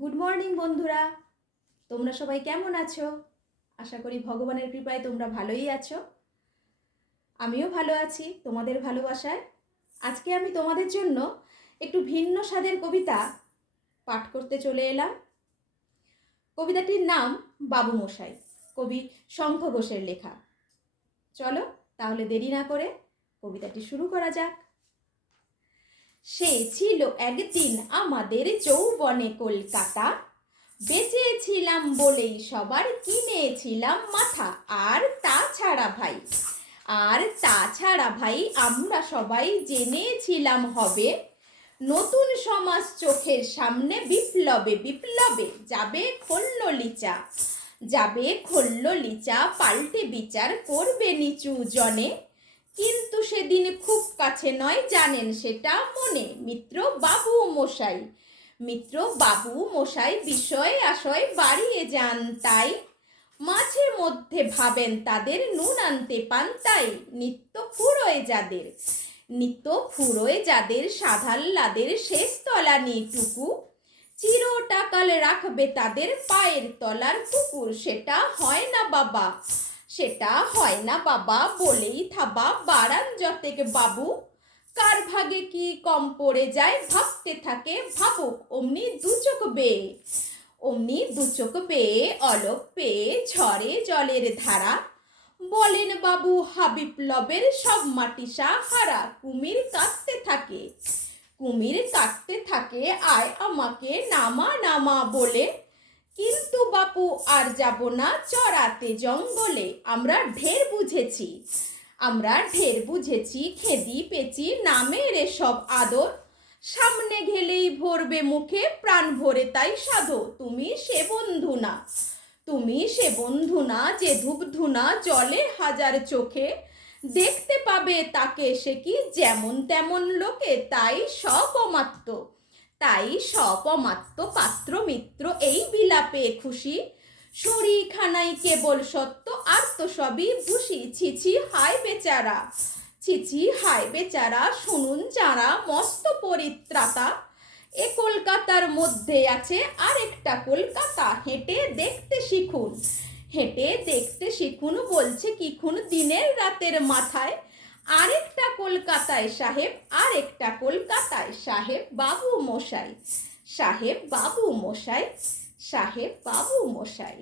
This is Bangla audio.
গুড মর্নিং বন্ধুরা, তোমরা সবাই কেমন আছো? আশা করি ভগবানের কৃপায় তোমরা ভালোই আছো। আমিও ভালো আছি তোমাদের ভালোবাসায়। আজকে আমি তোমাদের জন্য একটু ভিন্ন স্বাদের কবিতা পাঠ করতে চলে এলাম। কবিতাটির নাম বাবু মশাই, কবি শঙ্খ ঘোষের লেখা। চলো তাহলে দেরি না করে কবিতাটি শুরু করা যাক। সে ছিল একদিন আমাদের যৌবনে কলকাতা, বেঁচেছিলাম বলেই সবার কিনেছিলাম মাথা। আর তাছাড়া ভাই আমরা সবাই জেনেছিলাম হবে নতুন সমাজ চোখের সামনে বিপ্লবে বিপ্লবে যাবে খোল্ললিচা পাল্টে বিচার করবে নিচু জনে। কিন্তু সেদিন খুব কাছে নয়, জানেন সেটা মনে। মিত্র বাবু মশাই বিষয় আশয় বাড়িয়ে যান তাই, মাঝে মধ্যে ভাবেন তাদের নুন আনতে পান তাই। নিত্য ফুরোয় যাদের সাধাল্লাদের শেষ তলানিটুকু, চিরটাকাল রাখবে তাদের পায়ের তলার কুকুর। সেটা হয় না বাবা বলেই থাবা বাড়ান যতেক বাবু। কার ভাগে কি কম পড়ে যায় ভাবতে থাকে ভাবুক। অমনি দু চোখ বেয়ে অলোক পেয়ে ঝরে জলের ধারা, বলেন বাবু বিপ্লবের সব মাটি সাহারা। কুমির কাটতে থাকে আয় আমাকে নামা বলে, কিন্তু বাপু আর যাব না চড়াতে জঙ্গলে। আমরা ঢের বুঝেছি খেদি পেঁচি নামের এসব আদর, সামনে গেলেই ভরবে মুখে প্রাণ ভরে তাই সাধো। তুমি সে বন্ধু না যে ধূপ ধুনা জলে হাজার চোখে, দেখতে পাবে তাকে সে কি যেমন তেমন লোকে। তাই সব অমাত্য পাত্র মিত্র এই বিলাপে খুশি, শরীখানাই কেবল সত্য আর তো সবই ভুসি। ছিছি হায় বেচারা শুনুন যারা মস্ত পরিত্রাতা, এ কলকাতার মধ্যে আছে আরেকটা কলকাতা। হেঁটে দেখতে শিখুন বলছে কিখুন দিনের রাতের মাথায়। আরেকটা কলকাতায় সাহেব বাবু মশাই।